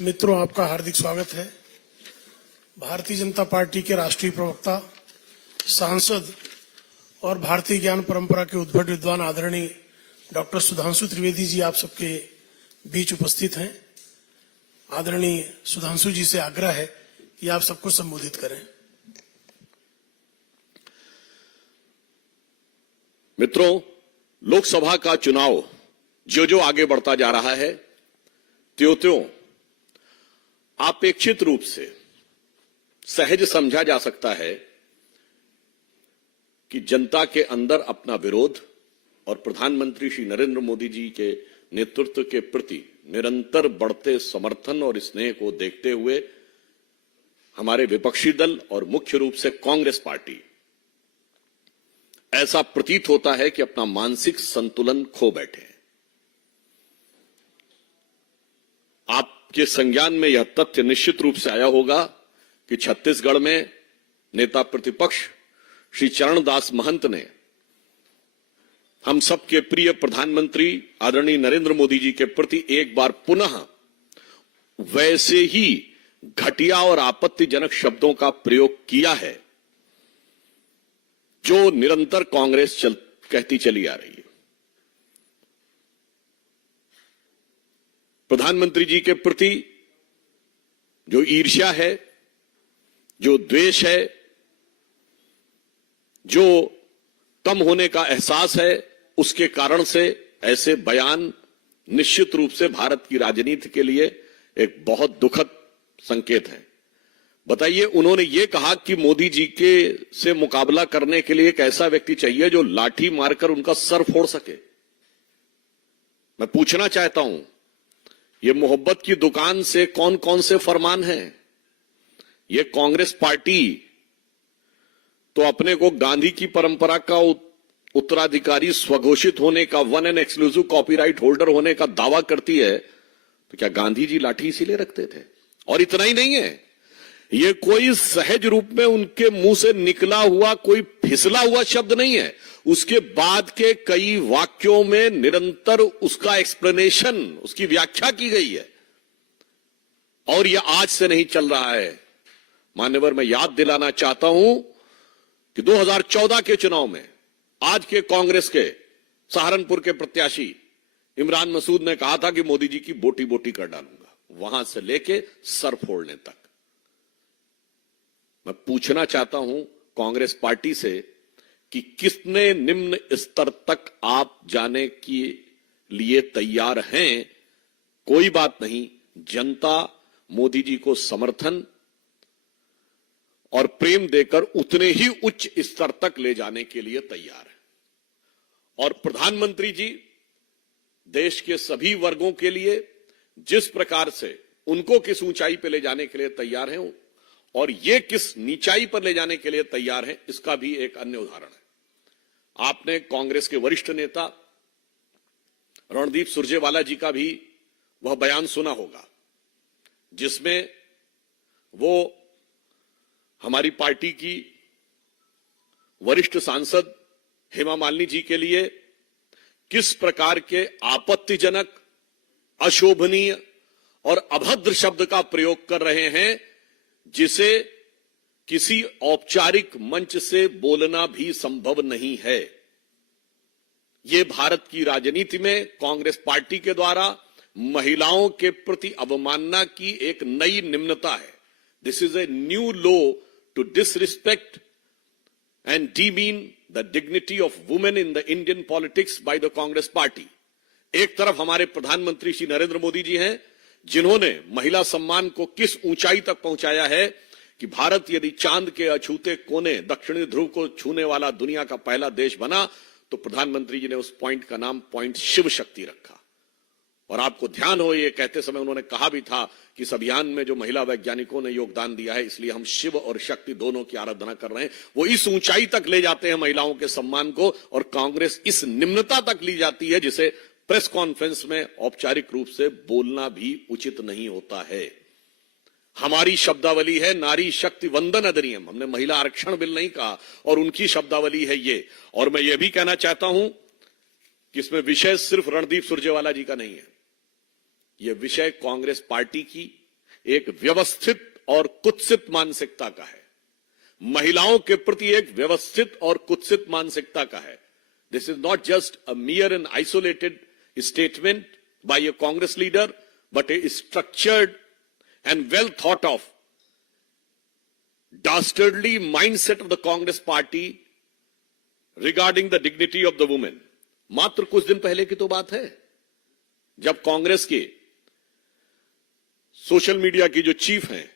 मित्रों, आपका हार्दिक स्वागत है। भारतीय जनता पार्टी के राष्ट्रीय प्रवक्ता, सांसद और भारतीय ज्ञान परंपरा के उद्भट विद्वान आदरणीय डॉक्टर सुधांशु त्रिवेदी जी आप सबके बीच उपस्थित हैं। आदरणीय सुधांशु जी से आग्रह है कि आप सबको संबोधित करें। मित्रों, लोकसभा का चुनाव जो आगे बढ़ता जा रहा है, त्यों अपेक्षित रूप से सहज समझा जा सकता है कि जनता के अंदर अपना विरोध और प्रधानमंत्री श्री नरेंद्र मोदी जी के नेतृत्व के प्रति निरंतर बढ़ते समर्थन और स्नेह को देखते हुए हमारे विपक्षी दल और मुख्य रूप से कांग्रेस पार्टी ऐसा प्रतीत होता है कि अपना मानसिक संतुलन खो बैठे। आपके संज्ञान में यह तथ्य निश्चित रूप से आया होगा कि छत्तीसगढ़ में नेता प्रतिपक्ष श्री चरणदास महंत ने हम सबके प्रिय प्रधानमंत्री आदरणीय नरेंद्र मोदी जी के प्रति एक बार पुनः वैसे ही घटिया और आपत्तिजनक शब्दों का प्रयोग किया है जो निरंतर कांग्रेस कहती चली आ रही है। प्रधानमंत्री जी के प्रति जो ईर्ष्या है, जो द्वेष है, जो कम होने का एहसास है, उसके कारण से ऐसे बयान निश्चित रूप से भारत की राजनीति के लिए एक बहुत दुखद संकेत है। बताइए, उन्होंने ये कहा कि मोदी जी के से मुकाबला करने के लिए एक ऐसा व्यक्ति चाहिए जो लाठी मारकर उनका सर फोड़ सके। मैं पूछना चाहता हूं, ये मोहब्बत की दुकान से कौन कौन से फरमान हैं? ये कांग्रेस पार्टी तो अपने को गांधी की परंपरा का उत्तराधिकारी स्वघोषित होने का, one and exclusive copyright holder होने का दावा करती है, तो क्या गांधी जी लाठी इसीलिए रखते थे? और इतना ही नहीं है, ये कोई सहज रूप में उनके मुंह से निकला हुआ कोई फिसला हुआ शब्द नहीं है। उसके बाद के कई वाक्यों में निरंतर उसका एक्सप्लेनेशन, उसकी व्याख्या की गई है। और यह आज से नहीं चल रहा है। मान्यवर, मैं याद दिलाना चाहता हूं कि 2014 के चुनाव में आज के कांग्रेस के सहारनपुर के प्रत्याशी इमरान मसूद ने कहा था कि मोदी जी की बोटी बोटी कर डालूंगा, वहां से लेके सर फोड़ने तक। मैं पूछना चाहता हूं कांग्रेस पार्टी से कि कितने निम्न स्तर तक आप जाने के लिए तैयार हैं? कोई बात नहीं, जनता मोदी जी को समर्थन और प्रेम देकर उतने ही उच्च स्तर तक ले जाने के लिए तैयार है। और प्रधानमंत्री जी देश के सभी वर्गों के लिए जिस प्रकार से उनको किस ऊंचाई पर ले जाने के लिए तैयार हैं और ये किस नीचाई पर ले जाने के लिए तैयार हैं, इसका भी एक अन्य उदाहरण है। आपने कांग्रेस के वरिष्ठ नेता रणदीप सुरजेवाला जी का भी वह बयान सुना होगा जिसमें वो हमारी पार्टी की वरिष्ठ सांसद हेमा मालिनी जी के लिए किस प्रकार के आपत्तिजनक, अशोभनीय और अभद्र शब्द का प्रयोग कर रहे हैं, जिसे किसी औपचारिक मंच से बोलना भी संभव नहीं है। यह भारत की राजनीति में कांग्रेस पार्टी के द्वारा महिलाओं के प्रति अवमानना की एक नई निम्नता है। This is a new low to disrespect and demean the dignity of women in the Indian politics by the Congress party. एक तरफ हमारे प्रधानमंत्री श्री नरेंद्र मोदी जी हैं, जिन्होंने महिला सम्मान को किस ऊंचाई तक पहुंचाया है कि भारत यदि चांद के अछूते कोने दक्षिणी ध्रुव को छूने वाला दुनिया का पहला देश बना, तो प्रधानमंत्री जी ने उस पॉइंट का नाम पॉइंट शिव शक्ति रखा। और आपको ध्यान हो, ये कहते समय उन्होंने कहा भी था कि इस अभियान में जो महिला वैज्ञानिकों ने योगदान दिया है, इसलिए हम शिव और शक्ति दोनों की आराधना कर रहे हैं। वो इस ऊंचाई तक ले जाते हैं महिलाओं के सम्मान को, और कांग्रेस इस निम्नता तक ली जाती है जिसे प्रेस कॉन्फ्रेंस में औपचारिक रूप से बोलना भी उचित नहीं होता है। हमारी शब्दावली है नारी शक्ति वंदन अधिनियम, हमने महिला आरक्षण बिल नहीं कहा, और उनकी शब्दावली है ये। और मैं ये भी कहना चाहता हूं कि इसमें विषय सिर्फ रणदीप सुरजेवाला जी का नहीं है, यह विषय कांग्रेस पार्टी की एक व्यवस्थित और कुत्सित मानसिकता का है। महिलाओं के प्रति एक व्यवस्थित और कुत्सित मानसिकता का है। This is not just a मियर and isolated statement by A Congress leader, but A structured and well thought of dastardly mindset of the Congress party regarding the dignity of the woman. मात्र कुछ दिन पहले की तो बात है जब कांग्रेस के सोशल मीडिया की जो चीफ हैं,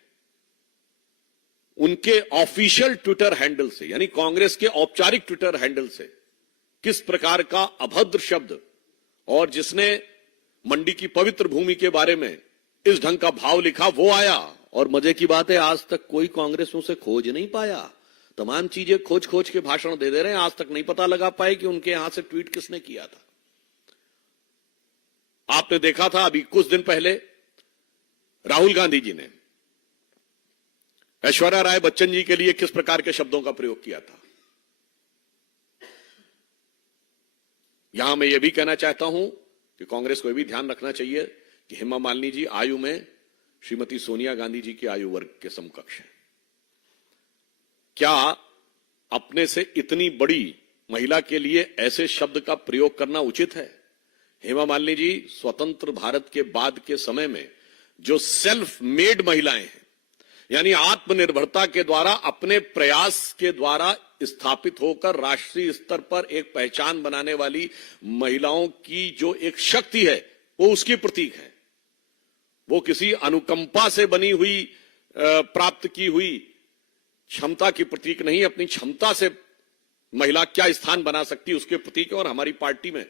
उनके ऑफिशियल ट्विटर हैंडल से, यानी कांग्रेस के औपचारिक ट्विटर हैंडल से किस प्रकार का अभद्र शब्द और जिसने मंडी की पवित्र भूमि के बारे में इस ढंग का भाव लिखा, वो आया। और मजे की बात है, आज तक कोई कांग्रेस उसे खोज नहीं पाया। तमाम चीजें खोज खोज के भाषण दे रहे हैं, आज तक नहीं पता लगा पाए कि उनके यहां से ट्वीट किसने किया था। आपने देखा था अभी कुछ दिन पहले राहुल गांधी जी ने ऐश्वर्या राय बच्चन जी के लिए किस प्रकार के शब्दों का प्रयोग किया था। यहां मैं यह भी कहना चाहता हूं कि कांग्रेस को यह भी ध्यान रखना चाहिए कि हेमा मालिनी जी आयु में श्रीमती सोनिया गांधी जी की आयु वर्ग के समकक्ष है। क्या अपने से इतनी बड़ी महिला के लिए ऐसे शब्द का प्रयोग करना उचित है? हेमा मालिनी जी स्वतंत्र भारत के बाद के समय में जो सेल्फ मेड महिलाएं हैं, यानी आत्मनिर्भरता के द्वारा, अपने प्रयास के द्वारा स्थापित होकर राष्ट्रीय स्तर पर एक पहचान बनाने वाली महिलाओं की जो एक शक्ति है, वो उसकी प्रतीक है। वो किसी अनुकंपा से बनी हुई प्राप्त की हुई क्षमता की प्रतीक नहीं, अपनी क्षमता से महिला क्या स्थान बना सकती है उसके प्रतीक है। और हमारी पार्टी में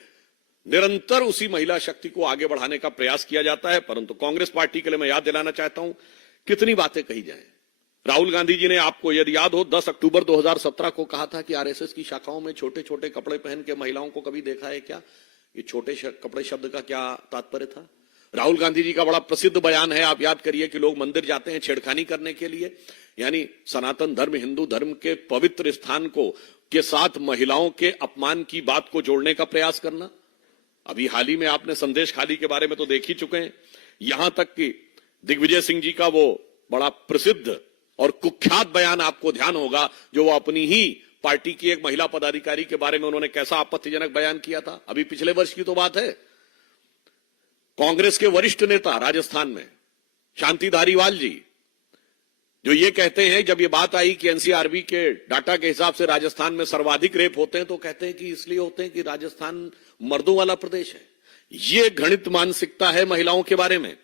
निरंतर उसी महिला शक्ति को आगे बढ़ाने का प्रयास किया जाता है। परंतु कांग्रेस पार्टी के लिए मैं याद दिलाना चाहता हूं, कितनी बातें कही जाएं। राहुल गांधी जी ने, आपको यदि याद हो, 10 अक्टूबर 2017 को कहा था कि आरएसएस की शाखाओं में छोटे छोटे कपड़े पहन के महिलाओं को कभी देखा है क्या? ये छोटे कपड़े शब्द का क्या तात्पर्य था? राहुल गांधी जी का बड़ा प्रसिद्ध बयान है, आप याद करिए, कि लोग मंदिर जाते हैं छेड़खानी करने के लिए, यानी सनातन धर्म, हिंदू धर्म के पवित्र स्थान को के साथ महिलाओं के अपमान की बात को जोड़ने का प्रयास करना। अभी हाल ही में आपने संदेश खाली के बारे में तो देख ही चुके हैं। यहां तक कि दिग्विजय सिंह जी का वो बड़ा प्रसिद्ध और कुख्यात बयान आपको ध्यान होगा, जो वो अपनी ही पार्टी की एक महिला पदाधिकारी के बारे में उन्होंने कैसा आपत्तिजनक बयान किया था। अभी पिछले वर्ष की तो बात है, कांग्रेस के वरिष्ठ नेता राजस्थान में शांति धारीवाल जी, जो ये कहते हैं, जब ये बात आई कि एनसीआरबी के डाटा के हिसाब से राजस्थान में सर्वाधिक रेप होते हैं, तो कहते हैं कि इसलिए होते हैं कि राजस्थान मर्दों वाला प्रदेश है। ये घृणित मानसिकता है महिलाओं के बारे में।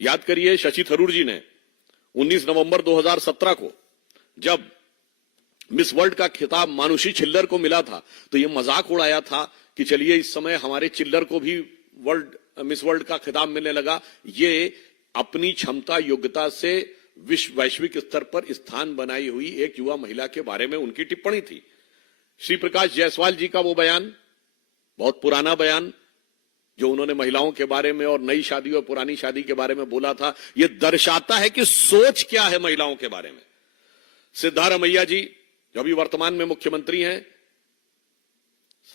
याद करिए, शशि थरूर जी ने 19 नवंबर 2017 को जब मिस वर्ल्ड का खिताब मानुषी छिल्लर को मिला था, तो ये मजाक उड़ाया था कि चलिए इस समय हमारे चिल्लर को भी मिस वर्ल्ड का खिताब मिलने लगा। ये अपनी क्षमता योग्यता से वैश्विक स्तर पर स्थान बनाई हुई एक युवा महिला के बारे में उनकी टिप्पणी थी। श्री प्रकाश जायसवाल जी का वो बयान, बहुत पुराना बयान, जो उन्होंने महिलाओं के बारे में और नई शादी और पुरानी शादी के बारे में बोला था, यह दर्शाता है कि सोच क्या है महिलाओं के बारे में। सिद्धारमैया जी, जो अभी वर्तमान में मुख्यमंत्री हैं,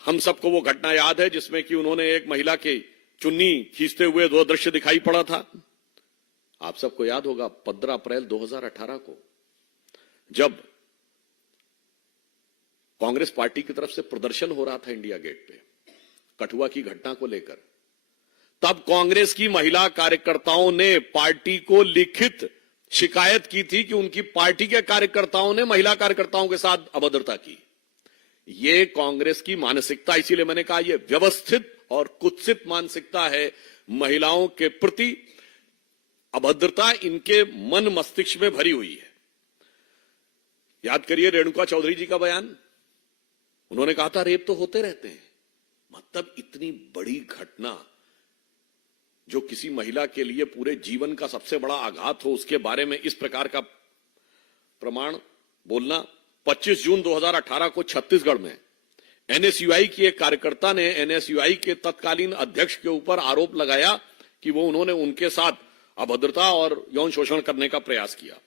हम सबको वो घटना याद है जिसमें कि उन्होंने एक महिला की चुन्नी खींचते हुए वो दृश्य दिखाई पड़ा था। आप सबको याद होगा 15 अप्रैल 2018 को जब कांग्रेस पार्टी की तरफ से प्रदर्शन हो रहा था इंडिया गेट पे कठुआ की घटना को लेकर, तब कांग्रेस की महिला कार्यकर्ताओं ने पार्टी को लिखित शिकायत की थी कि उनकी पार्टी के कार्यकर्ताओं ने महिला कार्यकर्ताओं के साथ अभद्रता की। ये कांग्रेस की मानसिकता, इसीलिए मैंने कहा यह व्यवस्थित और कुत्सित मानसिकता है। महिलाओं के प्रति अभद्रता इनके मन मस्तिष्क में भरी हुई है। याद करिए रेणुका चौधरी जी का बयान, उन्होंने कहा था रेप तो होते रहते हैं। मतलब इतनी बड़ी घटना जो किसी महिला के लिए पूरे जीवन का सबसे बड़ा आघात हो, उसके बारे में इस प्रकार का प्रमाण बोलना। 25 जून 2018 को छत्तीसगढ़ में एनएसयूआई की एक कार्यकर्ता ने एनएसयूआई के तत्कालीन अध्यक्ष के ऊपर आरोप लगाया कि वो उन्होंने उनके साथ अभद्रता और यौन शोषण करने का प्रयास किया।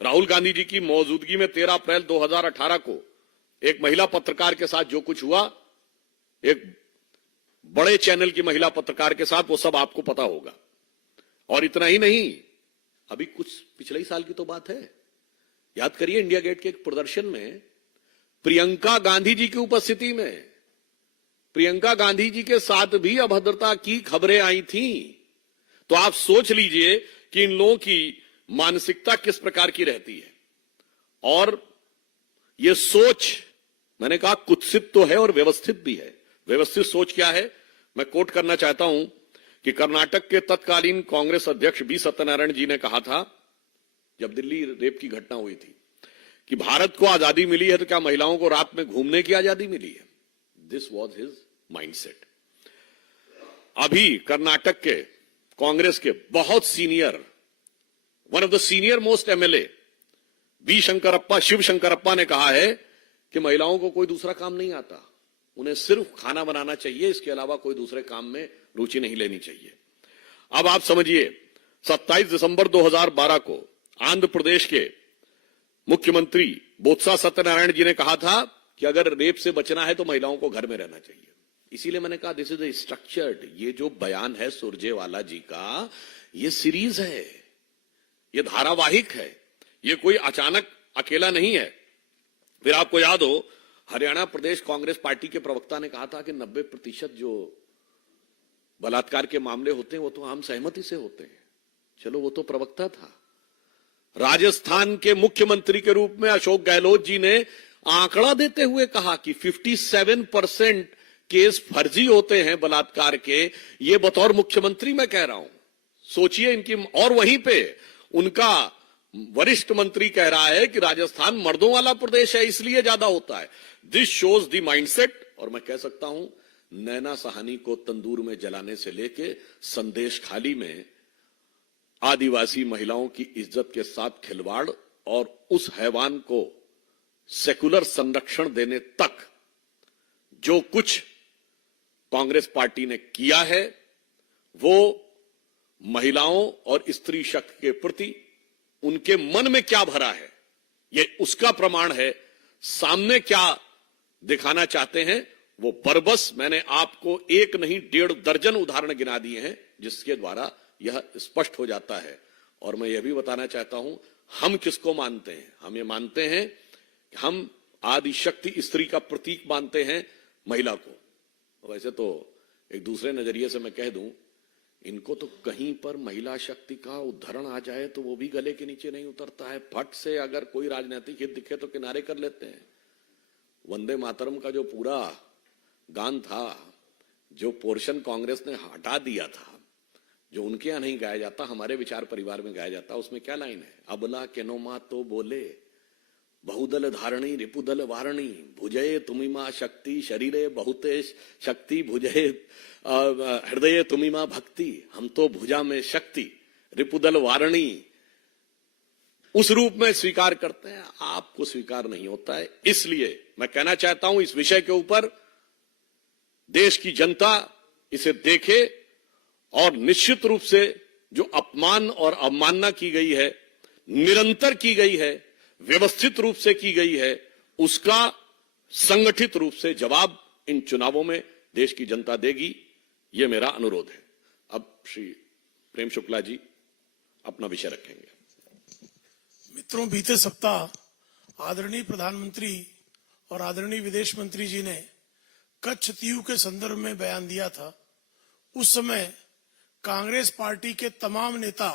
राहुल गांधी जी की मौजूदगी में 13 अप्रैल 2018 को एक महिला पत्रकार के साथ जो कुछ हुआ, एक बड़े चैनल की महिला पत्रकार के साथ, वो सब आपको पता होगा। और इतना ही नहीं, अभी कुछ पिछले ही साल की तो बात है, याद करिए इंडिया गेट के एक प्रदर्शन में प्रियंका गांधी जी की उपस्थिति में प्रियंका गांधी जी के साथ भी अभद्रता की खबरें आई थीं। तो आप सोच लीजिए कि इन लोगों की मानसिकता किस प्रकार की रहती है। और यह सोच, मैंने कहा कुत्सित तो है और व्यवस्थित भी है। व्यवस्थित सोच क्या है, मैं कोट करना चाहता हूं कि कर्नाटक के तत्कालीन कांग्रेस अध्यक्ष बी सत्यनारायण जी ने कहा था, जब दिल्ली रेप की घटना हुई थी, कि भारत को आजादी मिली है तो क्या महिलाओं को रात में घूमने की आजादी मिली है? This was his mindset. अभी कर्नाटक के कांग्रेस के बहुत senior, one of the senior most MLA Shiv Shankarappa ने कहा है कि महिलाओं को कोई दूसरा काम नहीं आता, उन्हें सिर्फ खाना बनाना चाहिए, इसके अलावा कोई दूसरे काम में रुचि नहीं लेनी चाहिए। अब आप समझिए, 27 दिसंबर 2012 को आंध्र प्रदेश के मुख्यमंत्री बोत्सा सत्यनारायण जी ने कहा था कि अगर रेप से बचना है तो महिलाओं को घर में रहना चाहिए। इसीलिए मैंने कहा दिस इज ए स्ट्रक्चर्ड, ये जो बयान है सुरजेवाला जी का, ये सीरीज है, ये धारावाहिक है, ये कोई अचानक अकेला नहीं है। फिर आपको याद हो, हरियाणा प्रदेश कांग्रेस पार्टी के प्रवक्ता ने कहा था कि 90% जो बलात्कार के मामले होते हैं वो तो आम सहमति से होते हैं। चलो, वो तो प्रवक्ता था। राजस्थान के मुख्यमंत्री के रूप में अशोक गहलोत जी ने आंकड़ा देते हुए कहा कि 57% केस फर्जी होते हैं बलात्कार के। ये बतौर मुख्यमंत्री मैं कह रहा हूं, सोचिए इनकी। और वहीं पे उनका वरिष्ठ मंत्री कह रहा है कि राजस्थान मर्दों वाला प्रदेश है, इसलिए ज्यादा होता है। This shows the mindset. और मैं कह सकता हूं, नैना सहानी को तंदूर में जलाने से लेके संदेश खाली में आदिवासी महिलाओं की इज्जत के साथ खिलवाड़ और उस हैवान को सेकुलर संरक्षण देने तक जो कुछ कांग्रेस पार्टी ने किया है, वो महिलाओं और स्त्री शक्ति के प्रति उनके मन में क्या भरा है, ये उसका प्रमाण है। सामने क्या दिखाना चाहते हैं वो बरबस मैंने आपको एक नहीं 1.5 दर्जन उदाहरण गिना दिए हैं, जिसके द्वारा यह स्पष्ट हो जाता है। और मैं यह भी बताना चाहता हूं, हम किसको मानते हैं? हम ये मानते हैं कि हम आदिशक्ति स्त्री का प्रतीक मानते हैं महिला को। वैसे तो एक दूसरे नजरिए से मैं कह दूं, इनको तो कहीं पर महिला शक्ति का उदाहरण आ जाए तो वो भी गले के नीचे नहीं उतरता है। फट से अगर कोई राजनीतिक हित दिखे तो किनारे कर लेते हैं। वंदे मातरम का जो पूरा गान था, जो पोर्शन कांग्रेस ने हटा दिया था, जो उनके यहां नहीं गाया जाता, हमारे विचार परिवार में गाया जाता, उसमें क्या लाइन है? अबला केनोमा तो बोले बहुदल धारणी रिपुदल वारणी, भुजये तुमिमा शक्ति शरीरे बहुते शक्ति, भुजये हृदय तुमिमा भक्ति। हम तो भुजा में शक्ति रिपुदल वारणी उस रूप में स्वीकार करते हैं, आपको स्वीकार नहीं होता है। इसलिए मैं कहना चाहता हूं, इस विषय के ऊपर देश की जनता इसे देखे और निश्चित रूप से जो अपमान और अवमानना की गई है, निरंतर की गई है, व्यवस्थित रूप से की गई है, उसका संगठित रूप से जवाब इन चुनावों में देश की जनता देगी, ये मेरा अनुरोध है। अब श्री प्रेम शुक्ला जी अपना विषय रखेंगे। मित्रों, बीते सप्ताह आदरणीय प्रधानमंत्री और आदरणीय विदेश मंत्री जी ने कच्छ तीऊ के संदर्भ में बयान दिया था। उस समय कांग्रेस पार्टी के तमाम नेता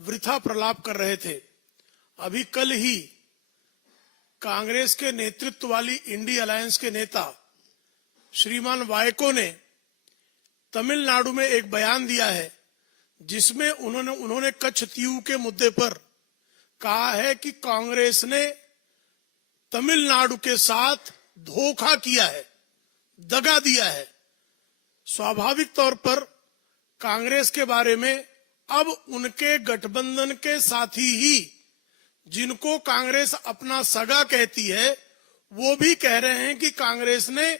वृथा प्रलाप कर रहे थे। अभी कल ही कांग्रेस के नेतृत्व वाली इंडी अलायंस के नेता श्रीमान वायको ने तमिलनाडु में एक बयान दिया है, जिसमें उन्होंने कच्छ तीऊ के मुद्दे पर कहा है कि कांग्रेस ने तमिलनाडु के साथ धोखा किया है, दगा दिया है। स्वाभाविक तौर पर कांग्रेस के बारे में अब उनके गठबंधन के साथी ही, जिनको कांग्रेस अपना सगा कहती है, वो भी कह रहे हैं कि कांग्रेस ने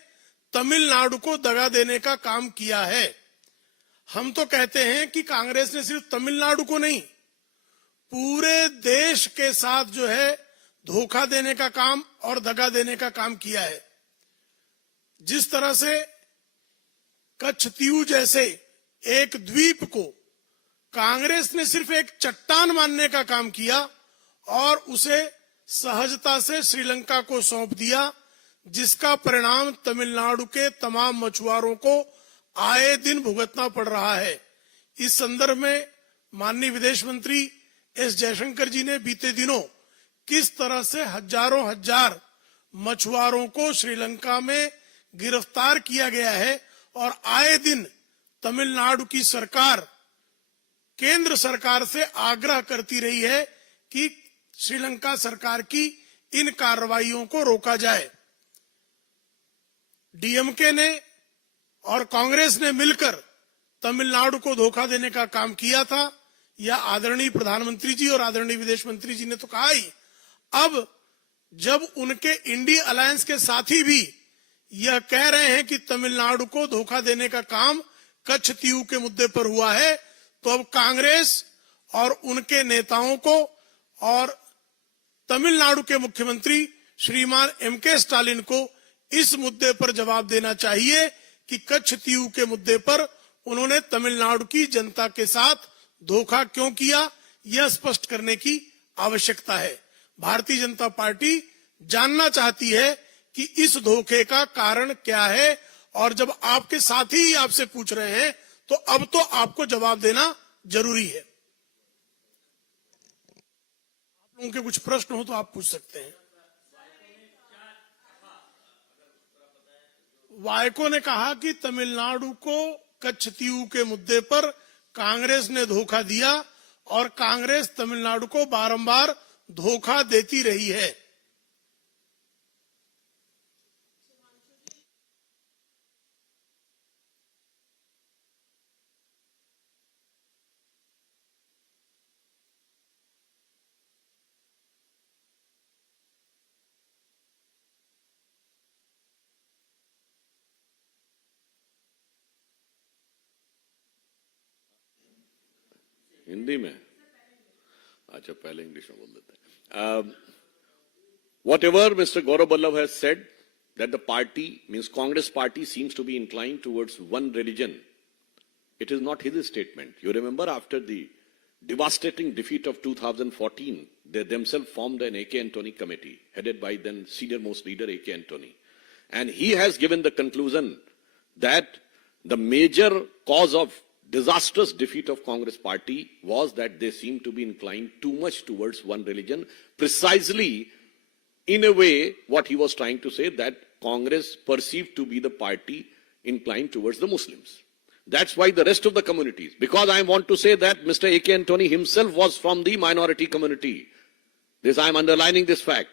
तमिलनाडु को दगा देने का काम किया है। हम तो कहते हैं कि कांग्रेस ने सिर्फ तमिलनाडु को नहीं, पूरे देश के साथ जो है धोखा देने का काम और दगा देने का काम किया है। जिस तरह से कच्छ तीऊ जैसे एक द्वीप को कांग्रेस ने सिर्फ एक चट्टान मानने का काम किया और उसे सहजता से श्रीलंका को सौंप दिया, जिसका परिणाम तमिलनाडु के तमाम मछुआरों को आए दिन भुगतना पड़ रहा है। इस संदर्भ में माननीय विदेश मंत्री एस जयशंकर जी ने बीते दिनों किस तरह से हजारों हजार मछुआरों को श्रीलंका में गिरफ्तार किया गया है और आए दिन तमिलनाडु की सरकार केंद्र सरकार से आग्रह करती रही है कि श्रीलंका सरकार की इन कार्रवाइयों को रोका जाए। डीएमके ने और कांग्रेस ने मिलकर तमिलनाडु को धोखा देने का काम किया था। यह आदरणीय प्रधानमंत्री जी और आदरणीय विदेश मंत्री जी ने तो कहा ही। अब जब उनके इंडी अलायंस के साथी भी यह कह रहे हैं कि तमिलनाडु को धोखा देने का काम कच्छ तीऊ के मुद्दे पर हुआ है, तो अब कांग्रेस और उनके नेताओं को और तमिलनाडु के मुख्यमंत्री श्रीमान एमके स्टालिन को इस मुद्दे पर जवाब देना चाहिए कि कच्छ तीऊ के मुद्दे पर उन्होंने तमिलनाडु की जनता के साथ धोखा क्यों किया, यह स्पष्ट करने की आवश्यकता है। भारतीय जनता पार्टी जानना चाहती है कि इस धोखे का कारण क्या है, और जब आपके साथी ही आपसे पूछ रहे हैं तो अब तो आपको जवाब देना जरूरी है। आप लोगों के कुछ प्रश्न हो तो आप पूछ सकते हैं। वायको ने कहा कि तमिलनाडु को कच्छ तीऊ के मुद्दे पर कांग्रेस ने धोखा दिया और कांग्रेस तमिलनाडु को बारंबार धोखा देती रही है। हिंदी में अच्छा, पहले इंग्लिश में बोल देते हैं। Whatever Mr. Gaurav Vallabh has said, that the party, means Congress party, seems to be inclined towards one religion, it is not his statement. You remember after the devastating defeat of 2014, they themselves formed an A.K. Antony committee, headed by then senior most leader A.K. Antony. And he has given the conclusion that the major cause of disastrous defeat of Congress party was that they seemed to be inclined too much towards one religion, precisely in a way what he was trying to say, that Congress perceived to be the party inclined towards the Muslims. That's why the rest of the communities, because I want to say that Mr. A.K. Antony himself was from the minority community. This, I am underlining this fact.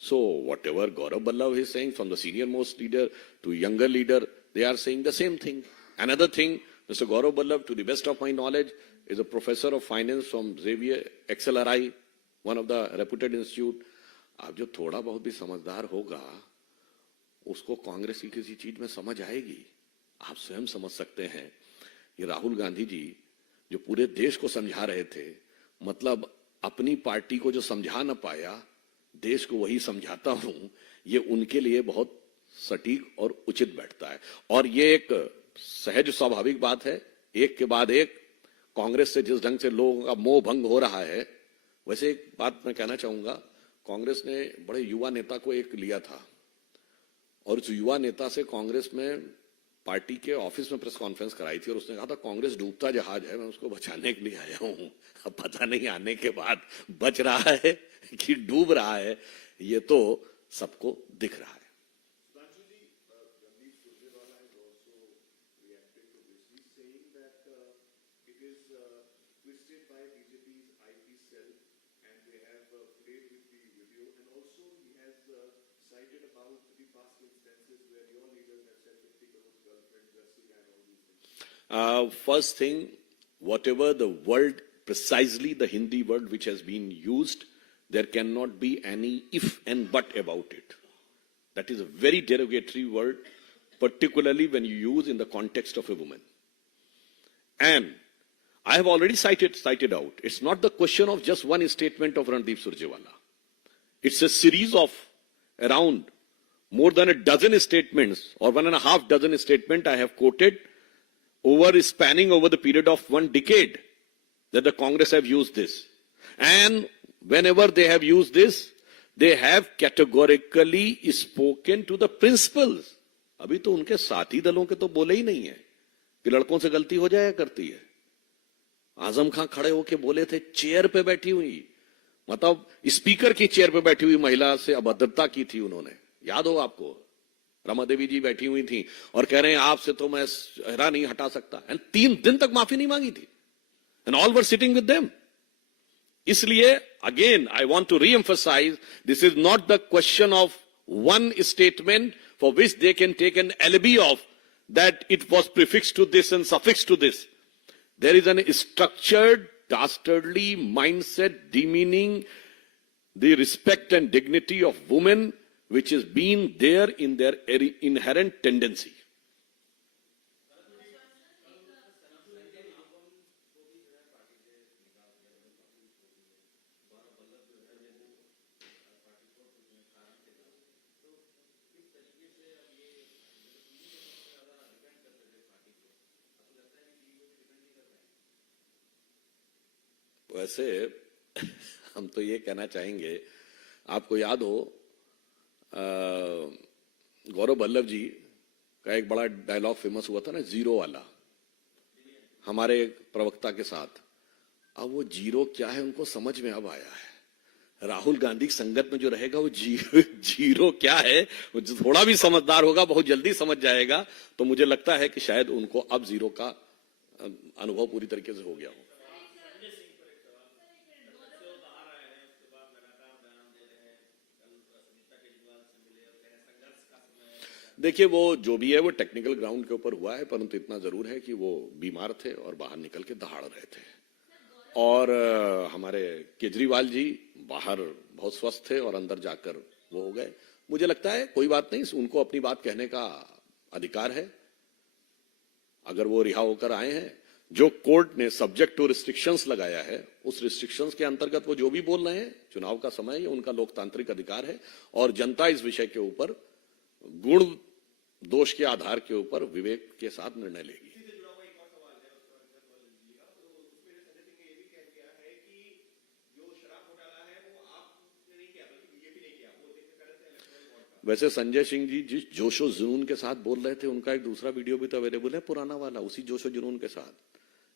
So whatever Gaurav Vallabh is saying, from the senior most leader to younger leader, they are saying the same thing. Another thing, Mr. Gaurav Vallabh, to the best of my knowledge, is a professor of finance from Xavier XLRI, one of the reputed institute. अब जो थोड़ा बहुत भी समझदार होगा, उसको कांग्रेस की किसी चीज में समझ आएगी। आप स्वयं समझ सकते हैं। ये राहुल गांधी जी जो पूरे देश को समझा रहे थे, मतलब अपनी पार्टी को जो समझा न पाया, देश को वही समझाता हूं, ये उनके लिए बहुत सटीक और उचित बैठता है। और ये एक सहज स्वाभाविक बात है। एक के बाद एक कांग्रेस से जिस ढंग से लोगों का मोह भंग हो रहा है, वैसे एक बात मैं कहना चाहूंगा, कांग्रेस ने बड़े युवा नेता को एक लिया था और उस युवा नेता से कांग्रेस में पार्टी के ऑफिस में प्रेस कॉन्फ्रेंस कराई थी और उसने कहा था कांग्रेस डूबता जहाज है, मैं उसको बचाने के लिए आया हूं। अब पता नहीं आने के बाद बच रहा है कि डूब रहा है, ये तो सबको दिख रहा है। First thing, whatever the word, precisely the Hindi word which has been used, there cannot be any if and but about it. That is a very derogatory word, particularly when you use in the context of a woman. And I have already cited out, it's not the question of just one statement of Randeep Surjewala. It's a series of around more than a dozen statements or 1.5 dozen statements I have quoted over spanning over the period of 1 decade. that the Congress have used this. And whenever they have used this, they have categorically spoken to the principals. अभी तो उनके साथी दलों के तो बोले ही नहीं है कि लड़कों से गलती हो जाया करती है. आजम खां खड़े होके बोले थे, चेयर पे बैठी हुई, मतलब स्पीकर की चेयर पे बैठी हुई महिला से अभद्रता की थी उन्होंने. याद हो आपको, रमा देवी जी बैठी हुई थी और कह रहे हैं आपसे तो मैं चेहरा नहीं हटा सकता. एंड 3 दिन तक माफी नहीं मांगी थी. And all were sitting with them. इसलिए again I want to reemphasise, this is not the question of one statement for which they can take an alibi of that it was prefixed to this and suffixed to this. There is a structured, dastardly mindset demeaning the respect and dignity of women, which has been there in their inherent tendency. वैसे हम तो ये कहना चाहेंगे, आपको याद हो गौरव वल्लभ जी का एक बड़ा डायलॉग फेमस हुआ था ना, जीरो वाला, हमारे प्रवक्ता के साथ. अब वो जीरो क्या है उनको समझ में अब आया है. राहुल गांधी की संगत में जो रहेगा वो जीरो क्या है, वो थोड़ा भी समझदार होगा बहुत जल्दी समझ जाएगा. तो मुझे लगता है कि शायद उनको अब जीरो का अनुभव पूरी तरीके से हो गया हो. देखिए, वो जो भी है वो टेक्निकल ग्राउंड के ऊपर हुआ है, परंतु इतना जरूर है कि वो बीमार थे और बाहर निकल के दहाड़ रहे थे. और हमारे केजरीवाल जी बाहर बहुत स्वस्थ थे और अंदर जाकर वो हो गए. मुझे लगता है कोई बात नहीं, उनको अपनी बात कहने का अधिकार है. अगर वो रिहा होकर आए हैं, जो कोर्ट ने सब्जेक्ट टू रिस्ट्रिक्शंस लगाया है, उस रिस्ट्रिक्शंस के अंतर्गत वो जो भी बोल रहे हैं, चुनाव का समय, ये उनका लोकतांत्रिक अधिकार है. और जनता इस विषय के ऊपर गुण दोष के आधार के ऊपर विवेक के साथ निर्णय लेगी. वैसे संजय सिंह जी जिस जोशो जुनून के साथ बोल रहे थे, उनका एक दूसरा वीडियो भी तो अवेलेबल है, पुराना वाला, उसी जोशो जुनून के साथ.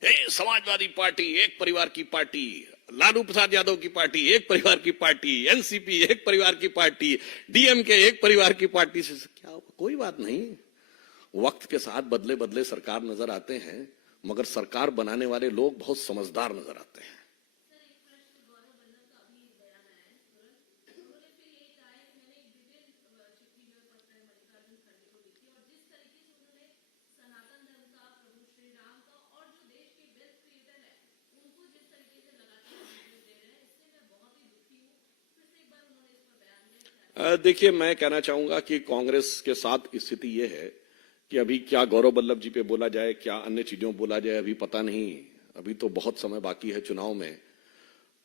समाजवादी पार्टी एक परिवार की पार्टी, लालू प्रसाद यादव की पार्टी एक परिवार की पार्टी, एनसीपी एक परिवार की पार्टी, डीएमके एक परिवार की पार्टी. से क्या, कोई बात नहीं. वक्त के साथ बदले बदले सरकार नजर आते हैं, मगर सरकार बनाने वाले लोग बहुत समझदार नजर आते हैं. देखिए, मैं कहना चाहूंगा कि कांग्रेस के साथ स्थिति यह है कि अभी क्या गौरव वल्लभ जी पे बोला जाए, क्या अन्य चीजों बोला जाए, अभी पता नहीं. अभी तो बहुत समय बाकी है चुनाव में.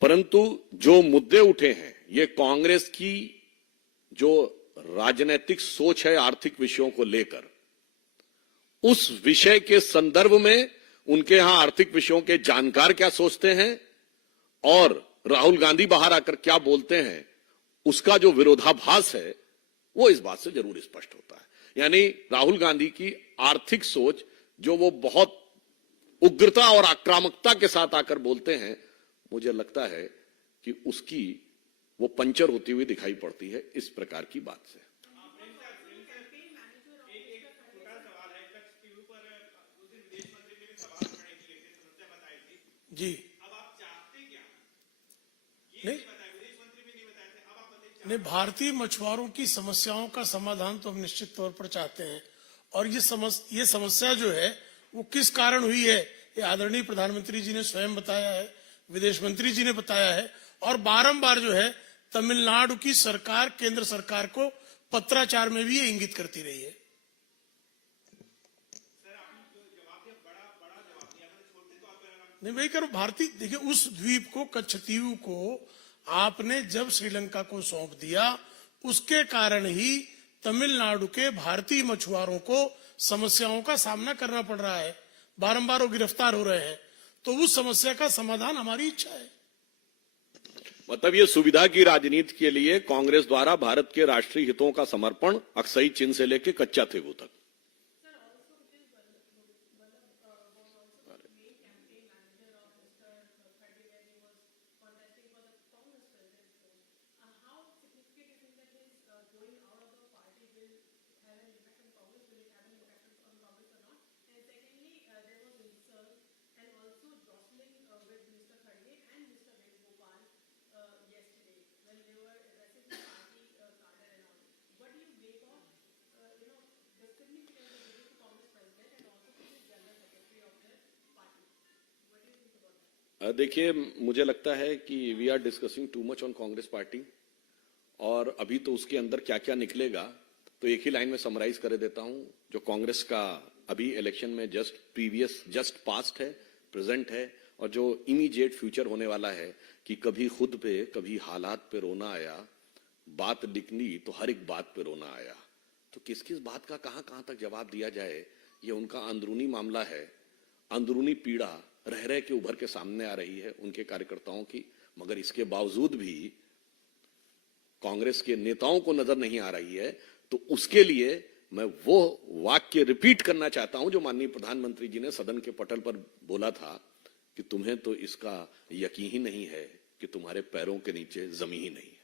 परंतु जो मुद्दे उठे हैं, ये कांग्रेस की जो राजनीतिक सोच है आर्थिक विषयों को लेकर, उस विषय के संदर्भ में उनके यहां आर्थिक विषयों के जानकार क्या सोचते हैं और राहुल गांधी बाहर आकर क्या बोलते हैं, उसका जो विरोधाभास है वो इस बात से जरूर स्पष्ट होता है. यानी राहुल गांधी की आर्थिक सोच जो वो बहुत उग्रता और आक्रामकता के साथ आकर बोलते हैं, मुझे लगता है कि उसकी वो पंचर होती हुई दिखाई पड़ती है इस प्रकार की बात से. जी नहीं, भारतीय मछुआरों की समस्याओं का समाधान तो हम निश्चित तौर पर चाहते हैं. और ये समस्या जो है वो किस कारण हुई है, ये आदरणीय प्रधानमंत्री जी ने स्वयं बताया है, विदेश मंत्री जी ने बताया है, और बारंबार जो है तमिलनाडु की सरकार केंद्र सरकार को पत्राचार में भी ये इंगित करती रही है. नहीं भाई करो, भारतीय देखिए, उस द्वीप को, कच्छतीव को आपने जब श्रीलंका को सौंप दिया, उसके कारण ही तमिलनाडु के भारतीय मछुआरों को समस्याओं का सामना करना पड़ रहा है. बारंबार वो गिरफ्तार हो रहे हैं. तो उस समस्या का समाधान हमारी इच्छा है। मतलब ये सुविधा की राजनीति के लिए कांग्रेस द्वारा भारत के राष्ट्रीय हितों का समर्पण अक्सई चिन्ह से लेकर कच्चा थेगू तक। देखिए, मुझे लगता है कि we are discussing too much on Congress party, और अभी तो उसके अंदर क्या क्या निकलेगा तो एक ही लाइन में समराइज कर देता हूं। जो कांग्रेस का अभी इलेक्शन में जस्ट पास्ट है, प्रेजेंट है, और जो इमीडिएट फ्यूचर होने वाला है कि कभी खुद पे कभी हालात पे रोना आया, बात लिखनी तो हर एक बात पे रोना आया। तो किस किस बात का कहां तक जवाब दिया जाए, ये उनका अंदरूनी मामला है। अंदरूनी पीड़ा रह रह के उभर के सामने आ रही है उनके कार्यकर्ताओं की, मगर इसके बावजूद भी कांग्रेस के नेताओं को नजर नहीं आ रही है। तो उसके लिए मैं वो वाक्य रिपीट करना चाहता हूं जो माननीय प्रधानमंत्री जी ने सदन के पटल पर बोला था कि तुम्हें तो इसका यकीन ही नहीं है कि तुम्हारे पैरों के नीचे जमीन ही नहीं।